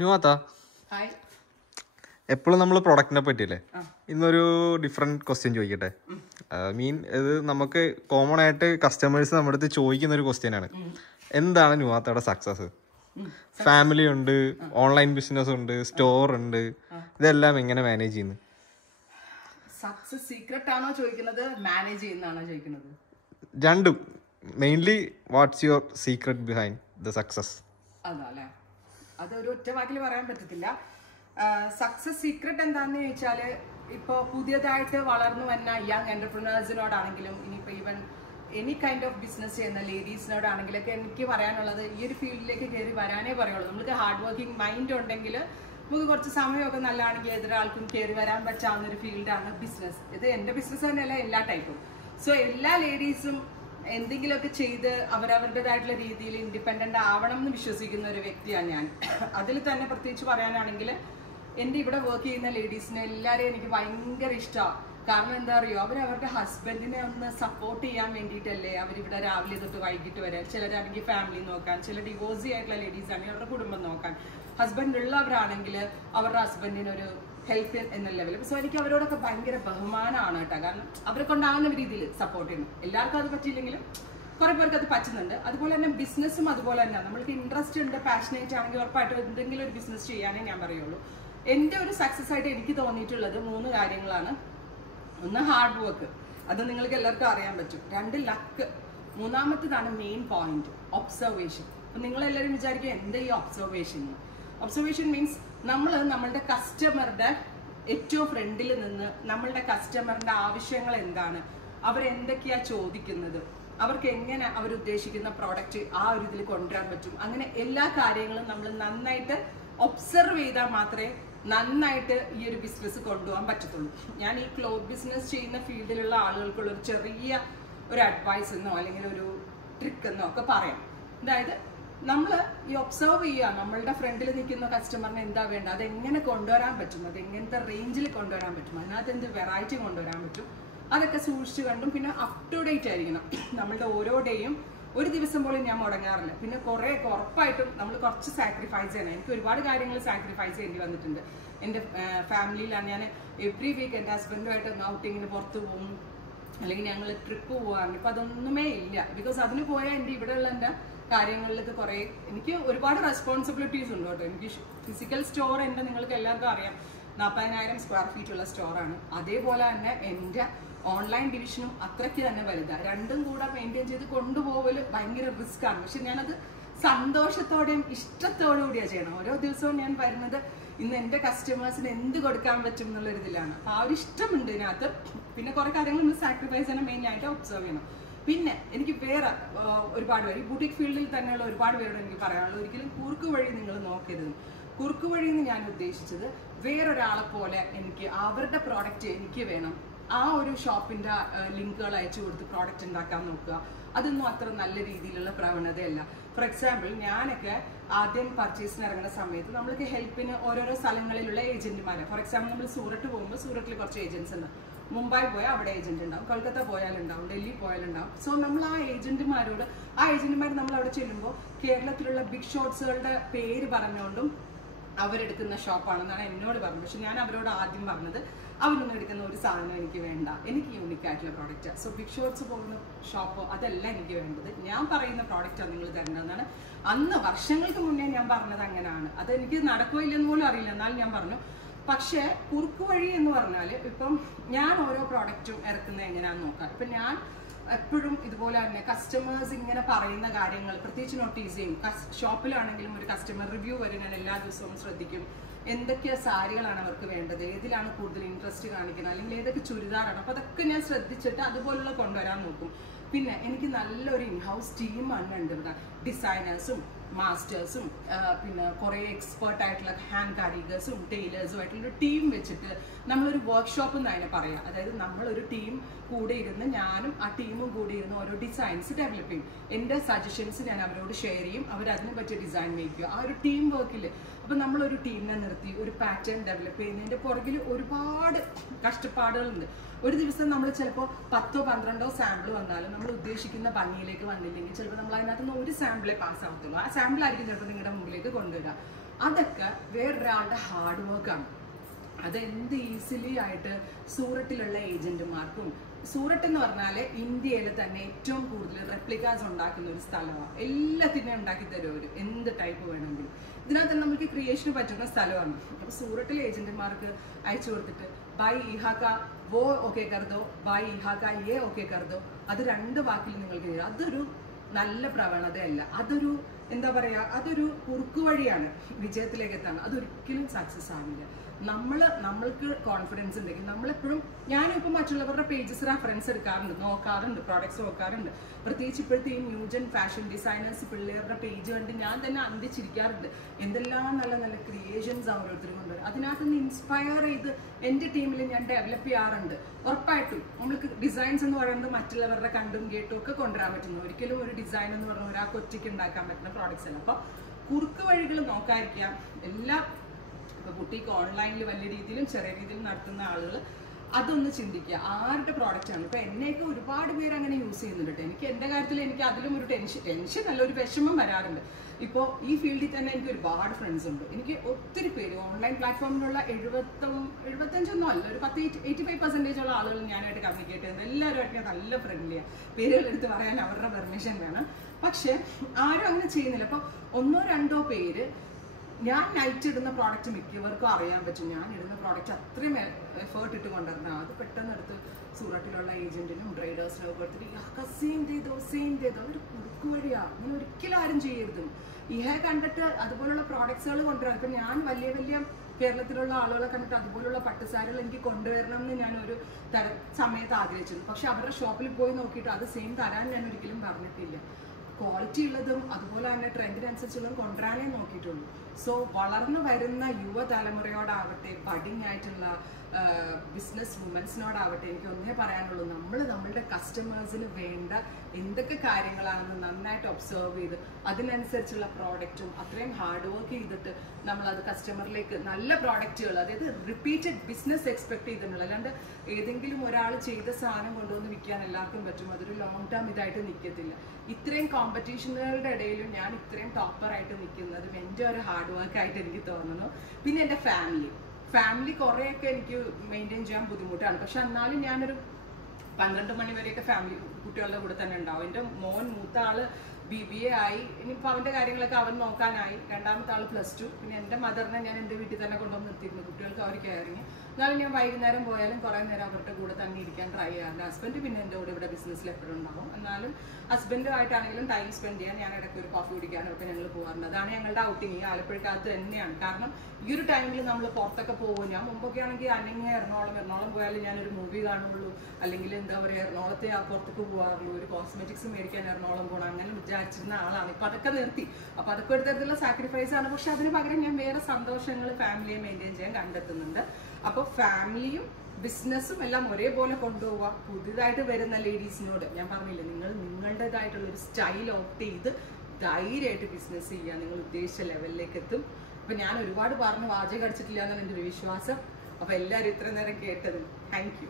ന്യൂത്ത എപ്പോഴും നമ്മൾ പ്രൊഡക്റ്റിനെ പറ്റിയല്ലേ, ഇന്നൊരു ഡിഫറെന്റ് ക്വസ്റ്റ്യൻ ചോദിക്കട്ടെ. ഇത് നമുക്ക് കോമൺ ആയിട്ട് കസ്റ്റമേഴ്സ് നമ്മുടെ അടുത്ത് ചോദിക്കുന്ന ഒരു ക്വസ്റ്റ്യൻ ആണ്. എന്താണ് ന്യൂത്തയുടെ സക്സസ്? ഫാമിലി ഉണ്ട്, ഓൺലൈൻ ബിസിനസ് ഉണ്ട്, സ്റ്റോർ ഉണ്ട്, ഇതെല്ലാം എങ്ങനെ മാനേജ് ചെയ്യുന്നു? സക്സസ് സീക്രട്ട് ആണോ ചോദിക്കുന്നത്, മാനേജ് ചെയ്യുന്നതാണോ ചോദിക്കുന്നത്? രണ്ടും. Mainly what's your secret behind the success? അതല്ലേ, അതൊരു ഒറ്റ വാക്കിൽ പറയാൻ പറ്റത്തില്ല. സക്സസ് സീക്രട്ട് എന്താണെന്ന് ചോദിച്ചാല്, ഇപ്പൊ പുതിയതായിട്ട് വളർന്നു വന്ന യങ് എന്റർപ്രണേഴ്സിനോടാണെങ്കിലും ഇനിയിപ്പോ even any kind of business ചെയ്യുന്ന ലേഡീസിനോടാണെങ്കിലൊക്കെ എനിക്ക് പറയാനുള്ളത്, ഈ ഒരു ഫീൽഡിലേക്ക് കയറി വരാനേ പറയുള്ളൂ. നമുക്ക് ഹാർഡ് വർക്കിംഗ് മൈൻഡ് ഉണ്ടെങ്കിൽ നമുക്ക് കുറച്ച് സമയമൊക്കെ നല്ലതാണെങ്കിൽ ഏതൊരാൾക്കും കയറി വരാൻ പറ്റാവുന്ന ഒരു ഫീൽഡാണ് ബിസിനസ്. ഇത് എന്റെ ബിസിനസ് തന്നെയല്ല, എല്ലാ ടൈപ്പും. സോ എല്ലാ ലേഡീസും എന്തെങ്കിലുമൊക്കെ ചെയ്ത് അവരവരുടേതായിട്ടുള്ള രീതിയിൽ ഇൻഡിപെൻഡന്റ് ആവണം എന്ന് വിശ്വസിക്കുന്ന ഒരു വ്യക്തിയാണ് ഞാൻ. അതിൽ തന്നെ പ്രത്യേകിച്ച് പറയാനാണെങ്കിൽ എൻ്റെ ഇവിടെ വർക്ക് ചെയ്യുന്ന ലേഡീസിനെ എല്ലാവരെയും എനിക്ക് ഭയങ്കര ഇഷ്ടമാണ്. കാരണം എന്താ അറിയോ, അവരവരുടെ ഹസ്ബൻഡിനെ ഒന്ന് സപ്പോർട്ട് ചെയ്യാൻ വേണ്ടിയിട്ടല്ലേ അവരിവിടെ രാവിലെ തൊട്ട് വൈകിട്ട് വരെ. ചിലരാണെങ്കിൽ ഫാമിലി നോക്കാൻ, ചില ഡിവോഴ്സി ആയിട്ടുള്ള ലേഡീസ് ആണെങ്കിൽ അവരുടെ കുടുംബം നോക്കാൻ, ഹസ്ബൻഡ് ഉള്ളവരാണെങ്കിൽ അവരുടെ ഹസ്ബൻഡിനൊരു ഹെൽപ്പ് എന്ന ലെവലിൽ. സോ എനിക്ക് അവരോടൊക്കെ ഭയങ്കര ബഹുമാനമാണ് കേട്ടോ. കാരണം അവരെ കൊണ്ടാവുന്ന രീതിയിൽ സപ്പോർട്ട് ചെയ്യണം. എല്ലാവർക്കും അത് പറ്റിയില്ലെങ്കിലും കുറെ പേർക്ക് അത് പറ്റുന്നുണ്ട്. അതുപോലെ തന്നെ ബിസിനസ്സും അതുപോലെ തന്നെ നമ്മൾക്ക് ഇൻട്രസ്റ്റ് ഉണ്ട്, പാഷനേറ്റ് ആണെങ്കിൽ ഉറപ്പായിട്ടും എന്തെങ്കിലും ഒരു ബിസിനസ് ചെയ്യാനേ ഞാൻ പറയുള്ളൂ. എൻ്റെ ഒരു സക്സസ് ആയിട്ട് എനിക്ക് തോന്നിയിട്ടുള്ളത് 3 കാര്യങ്ങളാണ്. ഒന്ന് ഹാർഡ് വർക്ക്, അത് നിങ്ങൾക്ക് എല്ലാവർക്കും അറിയാൻ പറ്റും. 2 ലക്ക്, മൂന്നാമത്തേതാണ് മെയിൻ പോയിന്റ് ഒബ്സർവേഷൻ. അപ്പം നിങ്ങളെല്ലാവരും വിചാരിക്കുക എന്താ ഈ ഒബ്സർവേഷൻ? ഒബ്സർവേഷൻ മീൻസ് നമ്മളുടെ കസ്റ്റമറുടെ ഏറ്റവും ഫ്രണ്ടിൽ നിന്ന് നമ്മളുടെ കസ്റ്റമറിന്റെ ആവശ്യങ്ങൾ എന്താണ്, അവരെന്തൊക്കെയാ ചോദിക്കുന്നത്, അവർക്ക് എങ്ങനെ അവരുദ്ദേശിക്കുന്ന പ്രോഡക്റ്റ് ആ ഒരു ഇതിൽ കൊണ്ടുവരാൻ പറ്റും, അങ്ങനെ എല്ലാ കാര്യങ്ങളും നമ്മൾ നന്നായിട്ട് ഒബ്സർവ് ചെയ്താൽ മാത്രമേ നന്നായിട്ട് ഈ ഒരു ബിസിനസ് കൊണ്ടുപോകാൻ പറ്റത്തുള്ളൂ. ഞാൻ ഈ ക്ലോത്ത് ബിസിനസ് ചെയ്യുന്ന ഫീൽഡിലുള്ള ആളുകൾക്കുള്ള ഒരു ചെറിയ ഒരു അഡ്വൈസ് എന്നോ അല്ലെങ്കിൽ ഒരു ട്രിക്ക് എന്നോ ഒക്കെ പറയാം. അതായത് നമ്മൾ ഈ ഒബ്സർവ് ചെയ്യുക, നമ്മളുടെ ഫ്രണ്ടിൽ നിൽക്കുന്ന കസ്റ്റമറിന് എന്താ വേണ്ട, അതെങ്ങനെ കൊണ്ടുവരാൻ പറ്റും, അത് എങ്ങനത്തെ റേഞ്ചിൽ കൊണ്ടുവരാൻ പറ്റും, അതിനകത്ത് എന്ത് വെറൈറ്റി കൊണ്ടുവരാൻ പറ്റും, അതൊക്കെ സൂക്ഷിച്ച് കണ്ടും പിന്നെ അപ് ടു ഡേറ്റ് ആയിരിക്കണം. നമ്മളുടെ ഓരോ ഡേയും ഒരു ദിവസം പോലും ഞാൻ മുടങ്ങാറില്ല. പിന്നെ ഉറപ്പായിട്ടും നമ്മൾ കുറച്ച് സാക്രിഫൈസ് ചെയ്യണം. എനിക്ക് ഒരുപാട് കാര്യങ്ങൾ സാക്രിഫൈസ് ചെയ്യേണ്ടി വന്നിട്ടുണ്ട്. എൻ്റെ ഫാമിലിയിലാണ് ഞാൻ എവറി വീക്ക് എൻ്റെ ഹസ്ബൻഡുമായിട്ട് ഔട്ടിങ്ങിന് പുറത്ത് പോകും, അല്ലെങ്കിൽ ഞങ്ങൾ ട്രിപ്പ് പോകാറുണ്ട്. ഇപ്പം അതൊന്നുമേ ഇല്ല. ബിക്കോസ് അതിന് പോയാൽ എൻ്റെ ഇവിടെയുള്ള എൻ്റെ കാര്യങ്ങളിലൊക്കെ കുറേ എനിക്ക് ഒരുപാട് റെസ്പോൺസിബിലിറ്റീസ് ഉണ്ട് കേട്ടോ. എനിക്ക് ഫിസിക്കൽ സ്റ്റോർ എൻ്റെ നിങ്ങൾക്ക് എല്ലാവർക്കും അറിയാം 40,000 സ്ക്വയർ ഫീറ്റ് ഉള്ള സ്റ്റോറാണ്. അതേപോലെ തന്നെ എൻ്റെ ഓൺലൈൻ ഡിവിഷനും അത്രയ്ക്ക് തന്നെ വലുതാണ്. രണ്ടും കൂടെ മെയിൻറ്റെയിൻ ചെയ്ത് കൊണ്ടുപോകൽ ഭയങ്കര റിസ്ക് ആണ്. പക്ഷെ ഞാനത് സന്തോഷത്തോടെയും ഇഷ്ടത്തോടു കൂടിയാണ് ചെയ്യണം. ഓരോ ദിവസവും ഞാൻ വരുന്നത് ഇന്ന് എൻ്റെ കസ്റ്റമേഴ്സിന് എന്ത് കൊടുക്കാൻ പറ്റും എന്നുള്ളൊരിതിലാണ്. അപ്പോൾ ആ ഒരു ഇഷ്ടമുണ്ട് ഇതിനകത്ത്. പിന്നെ കുറേ കാര്യങ്ങൾ നമ്മൾ സാക്രിഫൈസ് ചെയ്യണം, മെയിനായിട്ട് ഒബ്സർവ് ചെയ്യണം. പിന്നെ എനിക്ക് വേറെ ഒരുപാട് പേര് ഈ ബുട്ടിക് ഫീൽഡിൽ തന്നെയുള്ള ഒരുപാട് പേരോട് എനിക്ക് പറയാനുള്ളത്, ഒരിക്കലും കുറുക്ക് വഴി നിങ്ങൾ നോക്കരുത്. കുറുക്ക് വഴി എന്ന് ഞാൻ ഉദ്ദേശിച്ചത് വേറൊരാളെ പോലെ എനിക്ക് അവരുടെ പ്രോഡക്റ്റ് എനിക്ക് വേണം, ആ ഒരു ഷോപ്പിന്റെ ലിങ്കുകൾ അയച്ചു കൊടുത്ത് പ്രോഡക്റ്റ് ഉണ്ടാക്കാൻ നോക്കുക. അതൊന്നും അത്ര നല്ല രീതിയിലുള്ള പ്രവണതയല്ല. ഫോർ എക്സാമ്പിൾ, ഞാനൊക്കെ ആദ്യം പർച്ചേസിന് ഇറങ്ങുന്ന സമയത്ത് നമ്മൾക്ക് ഹെൽപ്പിന് ഓരോരോ സ്ഥലങ്ങളിലുള്ള ഏജന്റുമാരെ, ഫോർ എക്സാമ്പിൾ നമ്മൾ സൂറത്ത് പോകുമ്പോൾ സൂറത്തിൽ കുറച്ച് ഏജൻസ് ഉണ്ട്, മുംബൈ പോയാൽ അവിടെ ഏജന്റ് ഉണ്ടാവും, കൊൽക്കത്ത പോയാലുണ്ടാവും, ഡൽഹി പോയാലുണ്ടാവും. സോ നമ്മൾ ആ ഏജന്റുമാർ നമ്മൾ അവിടെ ചെല്ലുമ്പോൾ കേരളത്തിലുള്ള ബിഗ് ഷോട്ട്സുകളുടെ പേര് പറഞ്ഞുകൊണ്ടും അവരെടുക്കുന്ന ഷോപ്പാണെന്നാണ് എന്നോട് പറഞ്ഞത്. പക്ഷെ ഞാൻ അവരോട് ആദ്യം പറഞ്ഞത്, അവരൊന്നും എടുക്കുന്ന ഒരു സാധനം എനിക്ക് വേണ്ട, എനിക്ക് യൂണിക് ആയിട്ടുള്ള പ്രോഡക്റ്റ്. സോ ബിഗ് ഷോട്ട്സ് പോകുന്ന ഷോപ്പോ അതല്ല എനിക്ക് വേണ്ടത്, ഞാൻ പറയുന്ന പ്രോഡക്റ്റാണ് നിങ്ങൾ തരേണ്ടതെന്നാണ് അന്ന് വർഷങ്ങൾക്ക് മുന്നേ ഞാൻ പറഞ്ഞത്. അങ്ങനെയാണ്. അതെനിക്ക് നടക്കുകയോ ഇല്ലെന്ന് പോലും അറിയില്ല, എന്നാലും ഞാൻ പറഞ്ഞു. പക്ഷേ കുറുക്ക് വഴി എന്ന് പറഞ്ഞാൽ ഇപ്പം ഞാൻ ഓരോ പ്രോഡക്റ്റും ഇറക്കുന്നത് എങ്ങനെയാണെന്ന് നോക്കാം. ഇപ്പം ഞാൻ എപ്പോഴും ഇതുപോലെ തന്നെ കസ്റ്റമേഴ്സ് ഇങ്ങനെ പറയുന്ന കാര്യങ്ങൾ പ്രത്യേകിച്ച് നോട്ടീസ് ചെയ്യും. ഷോപ്പിലാണെങ്കിലും ഒരു കസ്റ്റമർ റിവ്യൂ വരെ ഞാൻ എല്ലാ ദിവസവും ശ്രദ്ധിക്കും. എന്തൊക്കെ സാരികളാണ് അവർക്ക് വേണ്ടത്, ഏതിലാണ് കൂടുതൽ ഇൻട്രസ്റ്റ് കാണിക്കുന്നത്, അല്ലെങ്കിൽ ഏതൊക്കെ ചുരിദാറാണ്. അപ്പോൾ അതൊക്കെ ഞാൻ ശ്രദ്ധിച്ചിട്ട് അതുപോലുള്ള കൊണ്ടുവരാൻ നോക്കും. പിന്നെ എനിക്ക് നല്ലൊരു ഇൻഹൗസ് ടീമാണ് ഉണ്ട് ഇവിടെ, ഡിസൈനേഴ്സും മാസ്റ്റേഴ്സും പിന്നെ കുറേ എക്സ്പേർട്ട് ആയിട്ടുള്ള ഹാൻഡ് കാരിഗേഴ്സും ടൈലേഴ്സും ആയിട്ടുള്ള ടീം വെച്ചിട്ട് നമ്മളൊരു വർക്ക്ഷോപ്പ് എന്ന് അതിനെ പറയാം. അതായത് നമ്മളൊരു ടീം കൂടെ ഇരുന്ന് ഞാനും ആ ടീമും കൂടി ഇരുന്ന് ഓരോ ഡിസൈൻസ് ഡെവലപ്പ് ചെയ്യും. എൻ്റെ സജഷൻസ് ഞാൻ അവരോട് ഷെയർ ചെയ്യും, അവരതിനെ പറ്റിയ ഡിസൈൻ മേക്ക് ചെയ്യും. ആ ഒരു ടീം വർക്കിൽ അപ്പം നമ്മളൊരു ടീമിനെ നിർത്തി ഒരു പാറ്റേൺ ഡെവലപ്പ് ചെയ്യുന്നതിൻ്റെ പുറകിൽ ഒരുപാട് കഷ്ടപ്പാടുകളുണ്ട്. ഒരു ദിവസം നമ്മൾ ചിലപ്പോൾ 10ഓ 12ഓ സാമ്പിൾ വന്നാലും നമ്മൾ ഉദ്ദേശിക്കുന്ന ഭംഗിയിലേക്ക് വന്നില്ലെങ്കിൽ ചിലപ്പോൾ നമ്മൾ അതിനകത്ത് നിന്ന് ഒരു സാമ്പിളേ പാസ്സാവത്തുള്ളൂ. ആ സാമ്പിളായിരിക്കും ചിലപ്പോൾ നിങ്ങളുടെ മുമ്പിലേക്ക് കൊണ്ടുവരിക. അതൊക്കെ വേറൊരാളുടെ ഹാർഡ് വർക്കാണ്. അതെന്ത് ഈസിലി ആയിട്ട് സൂറത്തിലുള്ള ഏജന്റുമാർക്കും, സൂറത്ത് എന്ന് പറഞ്ഞാൽ ഇന്ത്യയിൽ തന്നെ ഏറ്റവും കൂടുതൽ റെപ്ലിക്കാസ് ഉണ്ടാക്കുന്ന ഒരു സ്ഥലമാണ്. എല്ലാത്തിനെയും ഉണ്ടാക്കി തരും അവർ, എന്ത് ടൈപ്പ് വേണമെങ്കിലും. ഇതിനകത്ത് നമുക്ക് ക്രിയേഷന് പറ്റുന്ന സ്ഥലമാണ്. അപ്പോൾ സൂറത്തിലെ ഏജന്റുമാർക്ക് അയച്ചു കൊടുത്തിട്ട് ബൈ ഇഹാക്ക വോ ഓക്കെ കർദോ, ബൈ ഇഹാക്ക ഏ ഓക്കെ കർദോ, അത് 2 വാക്കിൽ നിങ്ങൾക്ക് ചെയ്യാം. അതൊരു നല്ല പ്രവണതയല്ല, അതൊരു എന്താ പറയുക, അതൊരു കുറുക്കു വഴിയാണ് വിജയത്തിലേക്ക് എത്താൻ. അതൊരിക്കലും സക്സസ് ആവില്ല. നമ്മൾക്ക് കോൺഫിഡൻസ് ഉണ്ടെങ്കിൽ നമ്മളെപ്പോഴും, ഞാനിപ്പോൾ മറ്റുള്ളവരുടെ പേജസ് റെഫറൻസ് എടുക്കാറുണ്ട്, നോക്കാറുണ്ട്, പ്രോഡക്ട്സ് നോക്കാറുണ്ട്. പ്രത്യേകിച്ച് ഇപ്പോഴത്തെ ഈ ന്യൂജൻ ഫാഷൻ ഡിസൈനേഴ്സ് പിള്ളേരുടെ പേജ് കണ്ട് ഞാൻ തന്നെ അന്തിച്ചിരിക്കാറുണ്ട്. എന്തെല്ലാം നല്ല നല്ല ക്രിയേഷൻസ് ഓരോരുത്തരും കൊണ്ടുവരും. അതിനകത്ത് നിന്ന് ഇൻസ്പയർ ചെയ്ത് എൻ്റെ ടീമിൽ ഞാൻ ഡെവലപ്പ് ചെയ്യാറുണ്ട്. ഉറപ്പായിട്ടും നമ്മൾക്ക് ഡിസൈൻസ് എന്ന് പറയുന്നത് മറ്റുള്ളവരുടെ കണ്ടും കേട്ടും ഒക്കെ കൊണ്ടുവരാൻ പറ്റുന്നു. ഒരിക്കലും ഒരു ഡിസൈൻ എന്ന് പറഞ്ഞാൽ ഒരാൾക്ക് ഒറ്റയ്ക്ക് ഉണ്ടാക്കാൻ പറ്റുന്ന പ്രോഡക്ട്സ് അല്ല. അപ്പോൾ കുറുക്ക് വഴികൾ നോക്കാതിരിക്കാം. എല്ലാ ഇപ്പോൾ ബുട്ടീക്ക് ഓൺലൈനിൽ വലിയ രീതിയിലും ചെറിയ രീതിയിലും നടത്തുന്ന ആളുകൾ അതൊന്ന് ചിന്തിക്കുക. ആരുടെ പ്രോഡക്റ്റാണ്. ഇപ്പോൾ എന്നെയൊക്കെ ഒരുപാട് പേര് അങ്ങനെ യൂസ് ചെയ്യുന്നുണ്ട് കേട്ടോ. എനിക്ക് എൻ്റെ കാര്യത്തിൽ എനിക്ക് അതിലും ഒരു ടെൻഷൻ അല്ല, ഒരു വിഷമം വരാറുണ്ട്. ഇപ്പോൾ ഈ ഫീൽഡിൽ തന്നെ എനിക്ക് ഒരുപാട് ഫ്രണ്ട്സ് ഉണ്ട്. എനിക്ക് ഒത്തിരി പേര് ഓൺലൈൻ പ്ലാറ്റ്ഫോമിലുള്ള 75 അല്ല, ഒരു 85% ആളുകൾ ഞാനായിട്ട് കമ്മ്യൂണിക്കേറ്റ് ചെയ്യുന്നത്. എല്ലാവരുമായിട്ട് ഞാൻ നല്ല ഫ്രണ്ട്ലിയാണ്. പേരുകളെടുത്ത് പറയാൻ അവരുടെ പെർമിഷൻ വേണം. പക്ഷെ ആരും അങ്ങനെ ചെയ്യുന്നില്ല. അപ്പോൾ 1-2 പേര്, ഞാൻ നൈറ്റ് ഇടുന്ന പ്രോഡക്റ്റ് മിക്കവർക്കും അറിയാൻ പറ്റും. ഞാൻ ഇടുന്ന പ്രോഡക്റ്റ് അത്രയും എഫേർട്ട് ഇട്ട് കൊണ്ടുവരണം. അത് പെട്ടെന്ന് എടുത്ത് സൂറത്തിലുള്ള ഏജന്റിനും ട്രേഡേഴ്സിനും ഒക്കെ എടുത്തിട്ട് സെയിം ചെയ്തോ ഒരു കുറുക്ക് വഴിയാണ്. അങ്ങനെ ഒരിക്കലും ആരും ചെയ്യരുത്. ഇഹ കണ്ടിട്ട് അതുപോലുള്ള പ്രോഡക്ട്സുകൾ കൊണ്ടുവരാം. ഇപ്പം ഞാൻ വലിയ കേരളത്തിലുള്ള ആളുകളെ കണ്ടിട്ട് അതുപോലുള്ള പട്ടുസാരികൾ എനിക്ക് കൊണ്ടുവരണം എന്ന് ഞാൻ ഒരു സമയത്ത് ആഗ്രഹിച്ചിരുന്നു. പക്ഷെ അവരുടെ ഷോപ്പിൽ പോയി നോക്കിയിട്ട് അത് സെയിം തരാൻ ഞാൻ ഒരിക്കലും പറഞ്ഞിട്ടില്ല. ക്വാളിറ്റി ഉള്ളതും അതുപോലെ തന്നെ ട്രെൻഡിനനുസരിച്ചുള്ളതും കൊണ്ടുവരാനേ നോക്കിയിട്ടുള്ളൂ. സോ വളർന്നു വരുന്ന യുവതലമുറയോടാവട്ടെ, ബഡിങ് ആയിട്ടുള്ള ബിസിനസ് വുമൻസിനോടാവട്ടെ, എനിക്ക് ഒന്നേ പറയാനുള്ളൂ, നമ്മളുടെ കസ്റ്റമേഴ്സിന് വേണ്ട എന്തൊക്കെ കാര്യങ്ങളാണെന്ന് നന്നായിട്ട് ഒബ്സർവ് ചെയ്ത് അതിനനുസരിച്ചുള്ള പ്രോഡക്റ്റും അത്രയും ഹാർഡ് വർക്ക് ചെയ്തിട്ട് നമ്മളത് കസ്റ്റമറിലേക്ക് നല്ല പ്രോഡക്റ്റുകൾ, അതായത് റിപ്പീറ്റഡ് ബിസിനസ് എക്സ്പെക്ട് ചെയ്തിട്ടുള്ള, അല്ലാണ്ട് ഏതെങ്കിലും ഒരാൾ ചെയ്ത സാധനം കൊണ്ടുവന്ന് വിൽക്കാൻ എല്ലാവർക്കും പറ്റും. അതൊരു ലോങ് ടേം ഇതായിട്ട് നിൽക്കത്തില്ല. ഇത്രയും കോമ്പറ്റീഷനുകളുടെ ഇടയിലും ഞാൻ ഇത്രയും ടോപ്പറായിട്ട് നിൽക്കുന്നതും എൻ്റെ ഒരു ഹാർഡ് വർക്കായിട്ട് എനിക്ക് തോന്നുന്നു. പിന്നെ എൻ്റെ ഫാമിലി കുറേയൊക്കെ എനിക്ക് മെയിൻറ്റെയിൻ ചെയ്യാൻ ബുദ്ധിമുട്ടാണ്. പക്ഷെ എന്നാലും ഞാനൊരു 12 മണി വരെയൊക്കെ ഫാമിലി കുട്ടികളുടെ കൂടെ തന്നെ ഉണ്ടാവും. എൻ്റെ മൂത്ത ആള് BBA ആയി. ഇനിയിപ്പോൾ അവൻ്റെ കാര്യങ്ങളൊക്കെ അവൻ നോക്കാനായി. രണ്ടാമത്തെ ആൾ +2. പിന്നെ എൻ്റെ മദറിനെ ഞാൻ എൻ്റെ വീട്ടിൽ തന്നെ കൊണ്ടുവന്ന് നിർത്തിയിരുന്നു. കുട്ടികൾക്ക് അവർ കയറിങ്ങി. എന്നാലും ഞാൻ വൈകുന്നേരം പോയാലും കുറേ നേരം അവരുടെ കൂടെ തന്നെ ഇരിക്കാൻ ട്രൈ ചെയ്യാറുണ്ട്. ഹസ്ബൻഡ് പിന്നെ എൻ്റെ കൂടെ ഇവിടെ ബിസിനസ്സിൽ എപ്പോഴും ഉണ്ടാവും. എന്നാലും ഹസ്ബൻഡുമായിട്ടാണെങ്കിലും ടൈം സ്പെൻഡ് ചെയ്യാൻ ഞാൻ ഇടയ്ക്ക് ഒരു കോഫി കുടിക്കാനും ഒക്കെ ഞങ്ങൾ പോകാറുണ്ട്. അതാണ് ഞങ്ങളുടെ ഔട്ടിങ്. ഈ ആലപ്പുഴക്കകത്ത് തന്നെയാണ്. കാരണം ഈ ഒരു ടൈമിൽ നമ്മൾ പുറത്തൊക്കെ പോകും. ഞാൻ മുമ്പൊക്കെ ആണെങ്കിൽ അല്ലെങ്കിൽ എറണാകുളം പോയാലും ഞാനൊരു മൂവി കാണുള്ളൂ, അല്ലെങ്കിൽ എന്താ പറയുക, എറണാകുളത്തെ പുറത്തേക്ക് പോകാറുള്ളൂ. ഒരു കോസ്മെറ്റിക്സ് മേടിക്കാൻ എറണാകുളം പോകണം അങ്ങനെ വിചാരിച്ചിരുന്ന ആളാണ്. ഇപ്പം അതൊക്കെ നിർത്തി. അപ്പോൾ അതൊക്കെ ഒരു തരത്തിലുള്ള സാക്രിഫൈസ് ആണ്. പക്ഷെ അതിന് പകരം ഞാൻ വേറെ സന്തോഷങ്ങൾ ഫാമിലിയെ മെയിൻറ്റെയിൻ ചെയ്യാൻ കണ്ടെത്തുന്നുണ്ട്. അപ്പോൾ ഫാമിലിയും ബിസിനസ്സും എല്ലാം ഒരേപോലെ കൊണ്ടുപോവുക. പുതിയതായിട്ട് വരുന്ന ലേഡീസിനോട് ഞാൻ പറഞ്ഞില്ലേ, നിങ്ങൾ നിങ്ങളുടേതായിട്ടുള്ളൊരു സ്റ്റൈൽ ഓപ്റ്റ് ചെയ്ത് ധൈര്യമായിട്ട് ബിസിനസ് ചെയ്യുക. നിങ്ങൾ ഉദ്ദേശിച്ച ലെവലിലേക്ക് എത്തും. അപ്പം ഞാൻ ഒരുപാട് പറഞ്ഞ് വാചകം അടിച്ചിട്ടില്ല എന്നാണ് എൻ്റെ ഒരു വിശ്വാസം. അപ്പോൾ എല്ലാവരും ഇത്ര നേരം കേട്ടത് താങ്ക് യു.